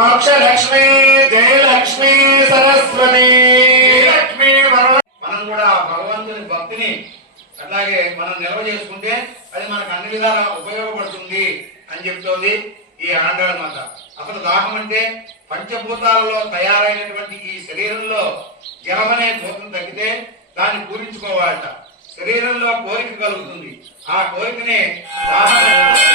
కామాక్ష లక్ష్మీ జయలక్ష్మీ సరస్వతి లక్ష్మీ. మనం కూడా భగవంతుని భక్తిని అట్లాగే మనం నిల్వ చేసుకుంటే అది మనకు అన్ని విధాలా ఉపయోగపడుతుంది అని చెప్తోంది ఈ ఆండాళ మాత. అసలు దాహం అంటే పంచభూతాలలో తయారైనటువంటి ఈ శరీరంలో జలం అనే భూతం తగ్గితే దాన్ని పూరించుకోవాలట. శరీరంలో కోరిక కలుగుతుంది, ఆ కోరికనే దాహం